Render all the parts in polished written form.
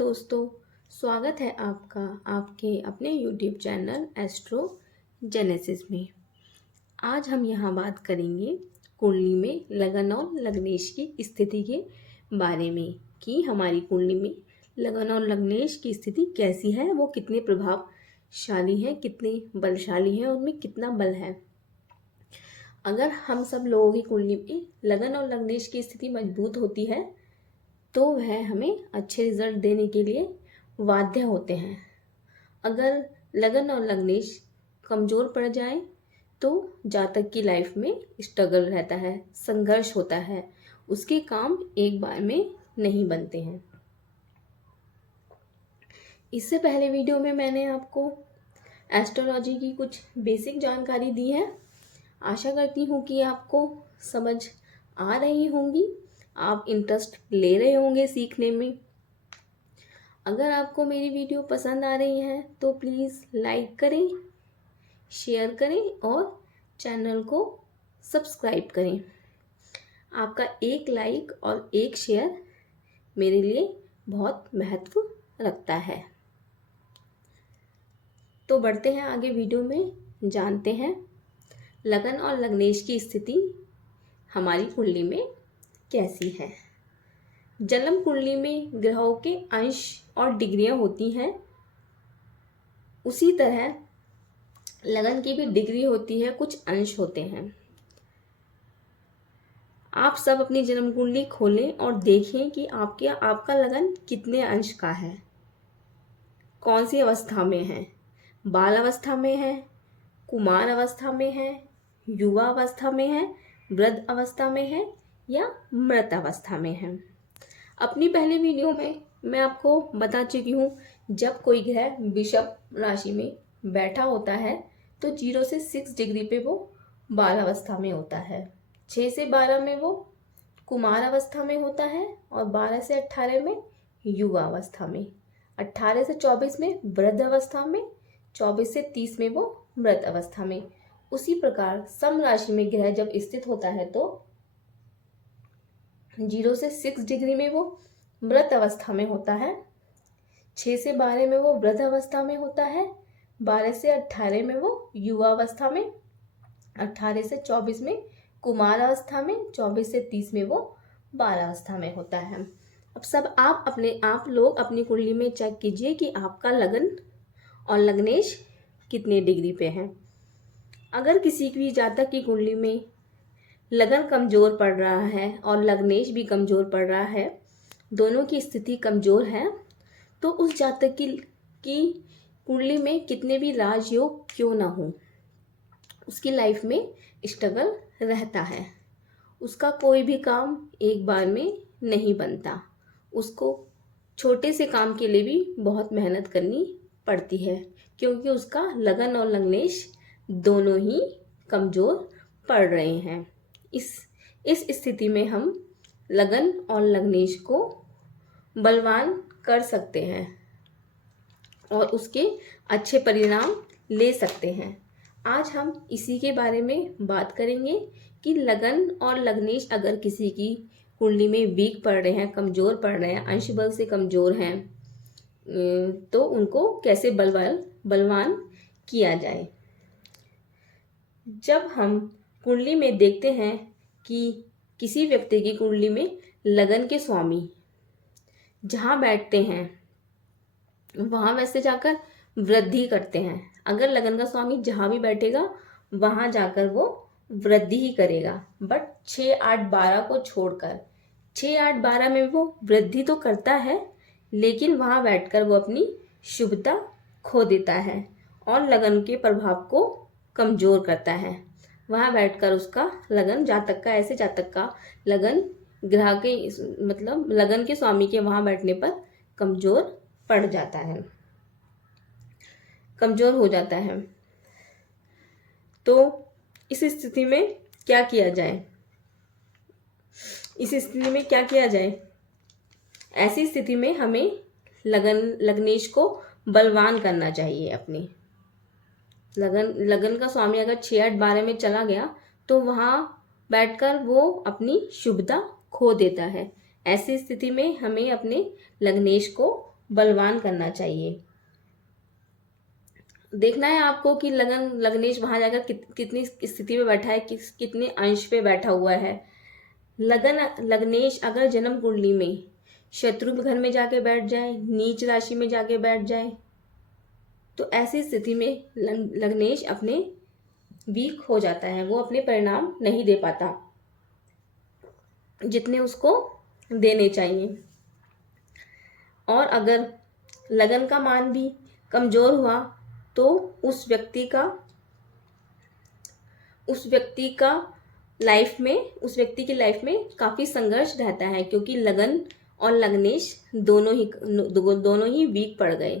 दोस्तों, स्वागत है आपका आपके अपने YouTube चैनल एस्ट्रो जेनेसिस में। आज हम यहाँ बात करेंगे कुंडली में लगन और लग्नेश की स्थिति के बारे में कि हमारी कुंडली में लगन और लग्नेश की स्थिति कैसी है, वो कितने प्रभावशाली है, कितने बलशाली है, उनमें कितना बल है। अगर हम सब लोगों की कुंडली में लगन और लग्नेश की स्थिति मजबूत होती है तो वह हमें अच्छे रिजल्ट देने के लिए बाध्य होते हैं। अगर लगन और लग्नेश कमज़ोर पड़ जाए तो जातक की लाइफ में स्ट्रगल रहता है, संघर्ष होता है, उसके काम एक बार में नहीं बनते हैं। इससे पहले वीडियो में मैंने आपको एस्ट्रोलॉजी की कुछ बेसिक जानकारी दी है। आशा करती हूँ कि आपको समझ आ रही होंगी, आप इंटरेस्ट ले रहे होंगे सीखने में। अगर आपको मेरी वीडियो पसंद आ रही है तो प्लीज़ लाइक करें, शेयर करें और चैनल को सब्सक्राइब करें। आपका एक लाइक और एक शेयर मेरे लिए बहुत महत्व रखता है। तो बढ़ते हैं आगे वीडियो में, जानते हैं लगन और लग्नेश की स्थिति हमारी कुंडली में कैसी है। जन्म कुंडली में ग्रहों के अंश और डिग्रियां होती हैं, उसी तरह लगन की भी डिग्री होती है, कुछ अंश होते हैं। आप सब अपनी जन्म कुंडली खोलें और देखें कि आपका लगन कितने अंश का है, कौन सी अवस्था में है, बाल अवस्था में है, कुमार अवस्था में है, युवा अवस्था में है, वृद्ध अवस्था में है या मृत अवस्था में है। अपनी पहली वीडियो में मैं आपको बता चुकी हूँ, जब कोई ग्रह वृषभ राशि में बैठा होता है तो 0 से 6 डिग्री पे वो बाल अवस्था में होता है, 6 से 12 में वो कुमार अवस्था में होता है और 12 से 18 में युवा अवस्था में, 18 से 24 में वृद्ध अवस्था में, 24 से 30 में वो मृत अवस्था में। उसी प्रकार सम राशि में ग्रह जब स्थित होता है तो 0 से 6 डिग्री में वो मृत अवस्था में होता है, 6 से 12 में वो वृद्ध अवस्था में होता है, 12 से 18 में वो युवा अवस्था में, 18 से 24 में कुमार अवस्था में, 24 से 30 में वो बाल अवस्था में होता है। अब सब आप लोग अपनी कुंडली में चेक कीजिए कि आपका लगन और लग्नेश कितने डिग्री पे है। अगर किसी भी जातक की कुंडली में लगन कमज़ोर पड़ रहा है और लग्नेश भी कमज़ोर पड़ रहा है, दोनों की स्थिति कमज़ोर है, तो उस जातक की कुंडली में कितने भी राजयोग क्यों ना हो, उसकी लाइफ में स्ट्रगल रहता है। उसका कोई भी काम एक बार में नहीं बनता, उसको छोटे से काम के लिए भी बहुत मेहनत करनी पड़ती है, क्योंकि उसका लगन और लग्नेश दोनों ही कमज़ोर पड़ रहे हैं। इस स्थिति में हम लगन और लग्नेश को बलवान कर सकते हैं और उसके अच्छे परिणाम ले सकते हैं। आज हम इसी के बारे में बात करेंगे कि लगन और लग्नेश अगर किसी की कुंडली में वीक पड़ रहे हैं, कमज़ोर पड़ रहे हैं, अंश बल से कमज़ोर हैं, तो उनको कैसे बलवान किया जाए। जब हम कुंडली में देखते हैं कि किसी व्यक्ति की कुंडली में लगन के स्वामी जहाँ बैठते हैं वहाँ वैसे जाकर वृद्धि करते हैं। अगर लगन का स्वामी जहाँ भी बैठेगा वहाँ जाकर वो वृद्धि ही करेगा, बट 6, 8, 12 को छोड़कर 6, 8, 12 में वो वृद्धि तो करता है, लेकिन वहाँ बैठकर वो अपनी शुभता खो देता है और लगन के प्रभाव को कमज़ोर करता है। वहाँ बैठकर उसका लगन जातक का लगन ग्रह के मतलब लगन के स्वामी के वहाँ बैठने पर कमज़ोर पड़ जाता है, कमज़ोर हो जाता है। तो इस स्थिति में क्या किया जाए? ऐसी स्थिति में हमें लग्नेश को बलवान करना चाहिए। अपनी लगन का स्वामी अगर 6, 8, 12 में चला गया तो वहाँ बैठकर वो अपनी शुभता खो देता है। ऐसी स्थिति में हमें अपने लग्नेश को बलवान करना चाहिए। देखना है आपको कि लग्नेश वहां जाकर कितनी स्थिति में बैठा है, कितने अंश पे बैठा हुआ है। लग्नेश अगर जन्म कुंडली में शत्रु घर में जाके बैठ जाए, नीच राशि में जाके बैठ जाए, तो ऐसी स्थिति में लग्नेश अपने वीक हो जाता है, वो अपने परिणाम नहीं दे पाता जितने उसको देने चाहिए। और अगर लगन का मान भी कमजोर हुआ तो उस व्यक्ति की लाइफ में काफ़ी संघर्ष रहता है, क्योंकि लगन और लग्नेश दोनों ही वीक पड़ गए।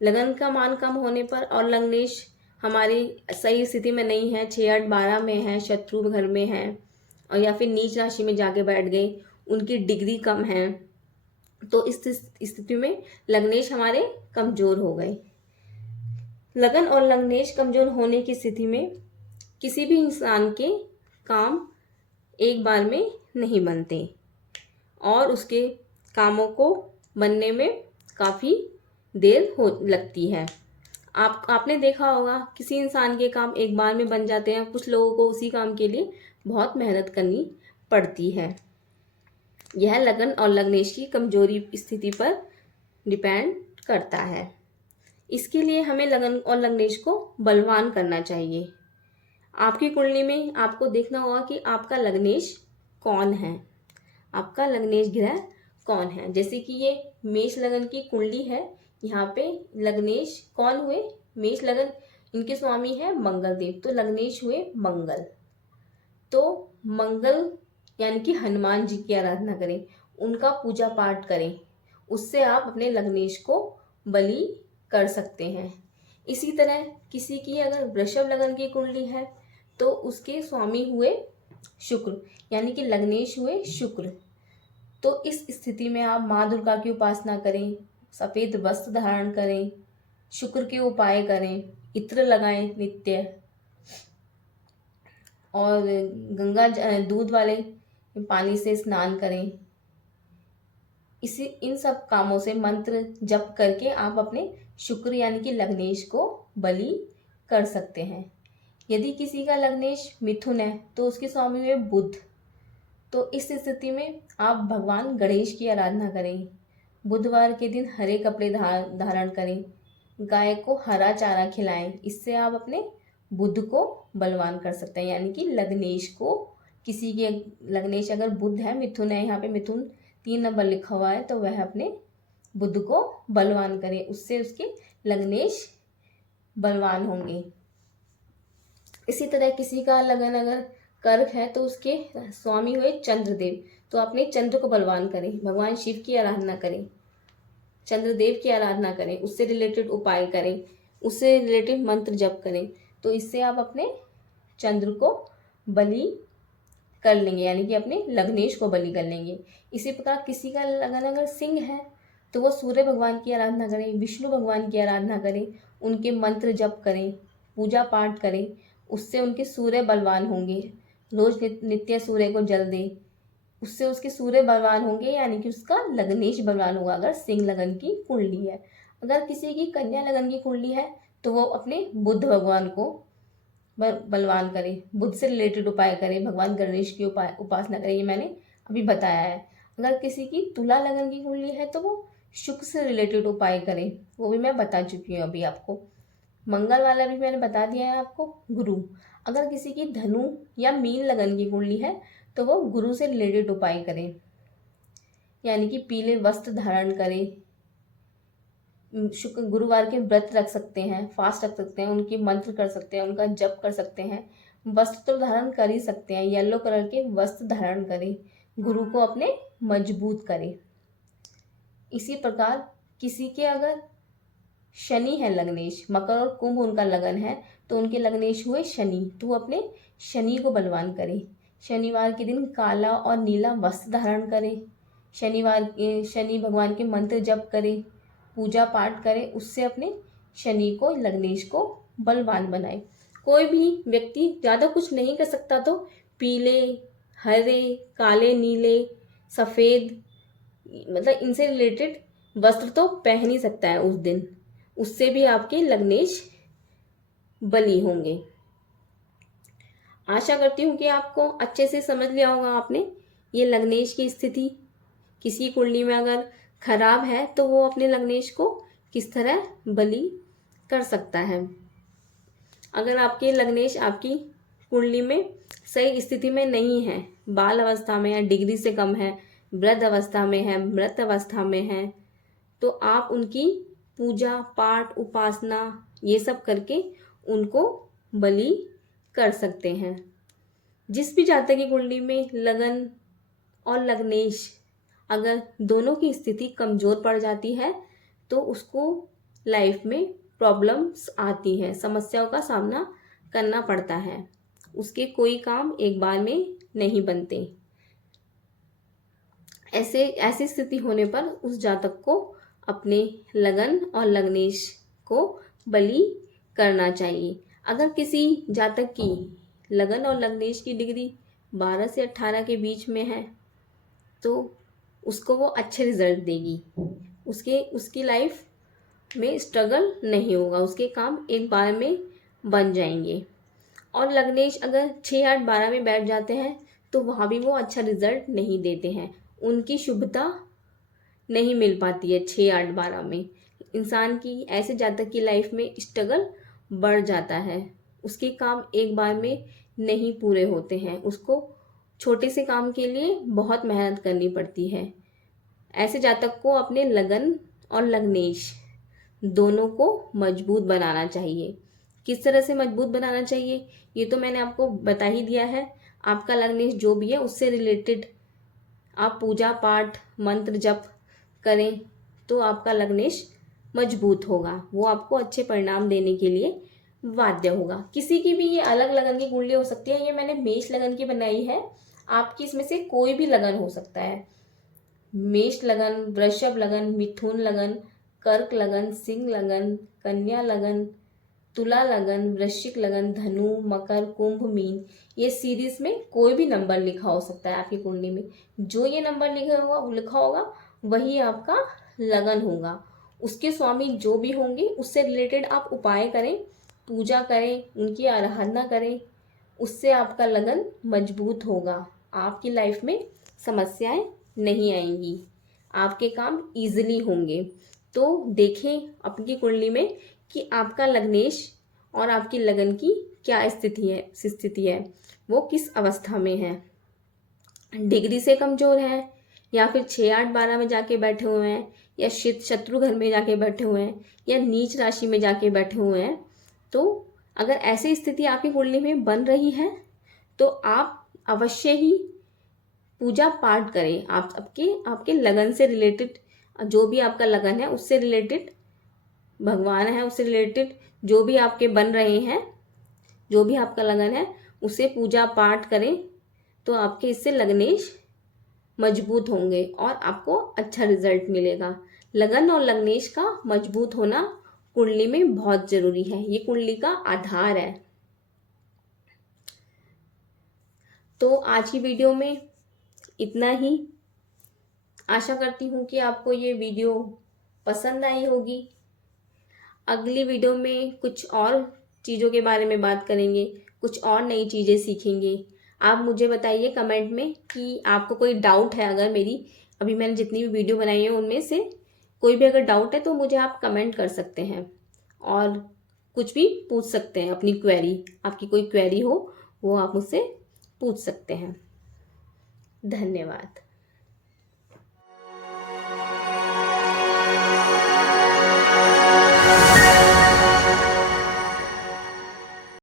लगन का मान कम होने पर और लग्नेश हमारी सही स्थिति में नहीं है, 6, 8, 12 में है, शत्रु घर में है, और या फिर नीच राशि में जाके बैठ गए, उनकी डिग्री कम है, तो इस स्थिति में लग्नेश हमारे कमजोर हो गए। लगन और लग्नेश कमजोर होने की स्थिति में किसी भी इंसान के काम एक बार में नहीं बनते और उसके कामों को बनने में काफ़ी देर हो लगती है। आपने देखा होगा किसी इंसान के काम एक बार में बन जाते हैं, कुछ लोगों को उसी काम के लिए बहुत मेहनत करनी पड़ती है। यह लगन और लग्नेश की कमजोरी स्थिति पर डिपेंड करता है। इसके लिए हमें लगन और लग्नेश को बलवान करना चाहिए। आपकी कुंडली में आपको देखना होगा कि आपका लग्नेश कौन है, आपका लग्नेश ग्रह कौन है। जैसे कि ये मेष लगन की कुंडली है, यहाँ पे लग्नेश कौन हुए, मेष लगन, इनके स्वामी है मंगल देव, तो लग्नेश हुए मंगल। तो मंगल यानी कि हनुमान जी की आराधना करें, उनका पूजा पाठ करें, उससे आप अपने लग्नेश को बलि कर सकते हैं। इसी तरह किसी की अगर वृषभ लगन की कुंडली है तो उसके स्वामी हुए शुक्र, यानी कि लग्नेश हुए शुक्र। तो इस स्थिति में आप माँ दुर्गा की उपासना करें, सफ़ेद वस्त्र धारण करें, शुक्र के उपाय करें, इत्र लगाएं नित्य, और गंगा दूध वाले पानी से स्नान करें। इन सब कामों से मंत्र जप करके आप अपने शुक्र यानी कि लग्नेश को बलि कर सकते हैं। यदि किसी का लग्नेश मिथुन है तो उसके स्वामी हुए बुध। तो इस स्थिति में आप भगवान गणेश की आराधना करें, बुधवार के दिन हरे कपड़े धारण करें, गाय को हरा चारा खिलाएं। इससे आप अपने बुध को बलवान कर सकते हैं, यानी कि लग्नेश को, किसी के लग्नेश अगर बुध है, मिथुन है, यहाँ पे मिथुन 3 नंबर लिखा हुआ है, तो वह अपने बुध को बलवान करें, उससे उसके लग्नेश बलवान होंगे। इसी तरह किसी का लगन अगर कर्क है तो उसके स्वामी हुए चंद्रदेव, तो अपने चंद्र को बलवान करें, भगवान शिव की आराधना करें, चंद्रदेव की आराधना करें, उससे रिलेटेड उपाय करें, उससे रिलेटेड मंत्र जप करें। तो इससे आप अपने चंद्र को बलि कर लेंगे, यानी कि अपने लग्नेश को बलि कर लेंगे। इसी प्रकार किसी का लगन अगर सिंह है तो वो सूर्य भगवान की आराधना करें, विष्णु भगवान की आराधना करें, उनके मंत्र जप करें, पूजा पाठ करें, उससे उनके सूर्य बलवान होंगे। रोज नित्य सूर्य को जल दें, उससे उसके सूर्य बलवान होंगे, यानी कि उसका लग्नेश बलवान होगा अगर सिंह लगन की कुंडली है। अगर किसी की कन्या लगन की कुंडली है तो वो अपने बुध भगवान को बलवान करे, बुध से रिलेटेड उपाय करे, भगवान गणेश की उपासना करे, ये मैंने अभी बताया है। अगर किसी की तुला लगन की कुंडली है तो वो शुक्र से रिलेटेड उपाय करे, वो भी मैं बता चुकी हूँ अभी आपको। मंगल वाला भी मैंने बता दिया है आपको। गुरु, अगर किसी की धनु या मीन लगन की कुंडली है तो वो गुरु से रिलेटेड उपाय करें, यानी कि पीले वस्त्र धारण करें, शुक्र गुरुवार के व्रत रख सकते हैं, फास्ट रख सकते हैं, उनकी मंत्र कर सकते हैं, उनका जप कर सकते हैं, वस्त्र तो धारण कर ही सकते हैं, येलो कलर के वस्त्र धारण करें, गुरु को अपने मजबूत करें। इसी प्रकार किसी के अगर शनि है लग्नेश, मकर और कुंभ उनका लगन है, तो उनके लग्नेश हुए शनि, तो वो अपने शनि को बलवान करें। शनिवार के दिन काला और नीला वस्त्र धारण करें, शनि भगवान के मंत्र जप करें, पूजा पाठ करें, उससे अपने शनि को, लग्नेश को बलवान बनाए। कोई भी व्यक्ति ज़्यादा कुछ नहीं कर सकता तो पीले, हरे, काले, नीले, सफ़ेद, मतलब इनसे रिलेटेड वस्त्र तो पहन ही सकता है उस दिन, उससे भी आपके लग्नेश बली होंगे। आशा करती हूँ कि आपको अच्छे से समझ लिया होगा आपने। ये लग्नेश की स्थिति किसी कुंडली में अगर खराब है तो वो अपने लग्नेश को किस तरह बली कर सकता है। अगर आपके लग्नेश आपकी कुंडली में सही स्थिति में नहीं है, बाल अवस्था में है, डिग्री से कम है, वृद्ध अवस्था में है, मृत अवस्था में है, तो आप उनकी पूजा पाठ उपासना ये सब करके उनको बलि कर सकते हैं। जिस भी जातक की कुंडली में लगन और लग्नेश अगर दोनों की स्थिति कमज़ोर पड़ जाती है तो उसको लाइफ में प्रॉब्लम्स आती हैं, समस्याओं का सामना करना पड़ता है, उसके कोई काम एक बार में नहीं बनते। ऐसी स्थिति होने पर उस जातक को अपने लगन और लग्नेश को बलि करना चाहिए। अगर किसी जातक की लगन और लग्नेश की डिग्री 12 से 18 के बीच में है तो उसको वो अच्छे रिजल्ट देगी, उसकी लाइफ में स्ट्रगल नहीं होगा, उसके काम एक बार में बन जाएंगे। और लग्नेश अगर 6, 8, 12 में बैठ जाते हैं तो वहाँ भी वो अच्छा रिजल्ट नहीं देते हैं, उनकी शुभता नहीं मिल पाती है 6, 8, 12 में। इंसान की ऐसे जातक की लाइफ में स्ट्रगल बढ़ जाता है, उसके काम एक बार में नहीं पूरे होते हैं, उसको छोटे से काम के लिए बहुत मेहनत करनी पड़ती है। ऐसे जातक को अपने लगन और लग्नेश दोनों को मजबूत बनाना चाहिए। किस तरह से मजबूत बनाना चाहिए ये तो मैंने आपको बता ही दिया है। आपका लग्नेश जो भी है उससे रिलेटेड आप पूजा पाठ मंत्र जप करें तो आपका लग्नेश मजबूत होगा, वो आपको अच्छे परिणाम देने के लिए वाध्य होगा। किसी की भी ये अलग लगन की कुंडली हो सकती है, ये मैंने मेष लगन की बनाई है, आपकी इसमें से कोई भी लगन हो सकता है। मेष लगन, वृषभ लगन, मिथुन लगन, कर्क लगन, सिंह लगन, कन्या लगन, तुला लगन, वृश्चिक लगन, धनु, मकर, कुंभ, मीन, ये सीरीज में कोई भी नंबर लिखा हो सकता है आपकी कुंडली में। जो ये नंबर लिखा होगा वही आपका लगन होगा। उसके स्वामी जो भी होंगे उससे रिलेटेड आप उपाय करें, पूजा करें, उनकी आराधना करें, उससे आपका लगन मजबूत होगा, आपकी लाइफ में समस्याएं नहीं आएंगी, आपके काम इजीली होंगे। तो देखें अपनी कुंडली में कि आपका लग्नेश और आपकी लगन की क्या स्थिति है, वो किस अवस्था में है, डिग्री से कमज़ोर है या फिर 6, 8, 12 में जाके बैठे हुए हैं, या शत्रु घर में जाके बैठे हुए हैं, या नीच राशि में जाके बैठे हुए हैं। तो अगर ऐसी स्थिति आपकी कुंडली में बन रही है तो आप अवश्य ही पूजा पाठ करें। आप आपके लगन से रिलेटेड जो भी आपका लगन है उससे रिलेटेड भगवान है, उससे रिलेटेड जो भी आपके बन रहे हैं, जो भी आपका लगन है उसे पूजा पाठ करें तो आपके इससे लग्नेश मजबूत होंगे और आपको अच्छा रिजल्ट मिलेगा। लगन और लग्नेश का मजबूत होना कुंडली में बहुत ज़रूरी है, ये कुंडली का आधार है। तो आज की वीडियो में इतना ही। आशा करती हूँ कि आपको ये वीडियो पसंद आई होगी। अगली वीडियो में कुछ और चीज़ों के बारे में बात करेंगे, कुछ और नई चीज़ें सीखेंगे। आप मुझे बताइए कमेंट में कि आपको कोई डाउट है, अगर मेरी अभी मैंने जितनी भी वीडियो बनाई है उनमें से कोई भी अगर डाउट है तो मुझे आप कमेंट कर सकते हैं और कुछ भी पूछ सकते हैं, अपनी क्वेरी, आपकी कोई क्वेरी हो वो आप मुझसे पूछ सकते हैं। धन्यवाद।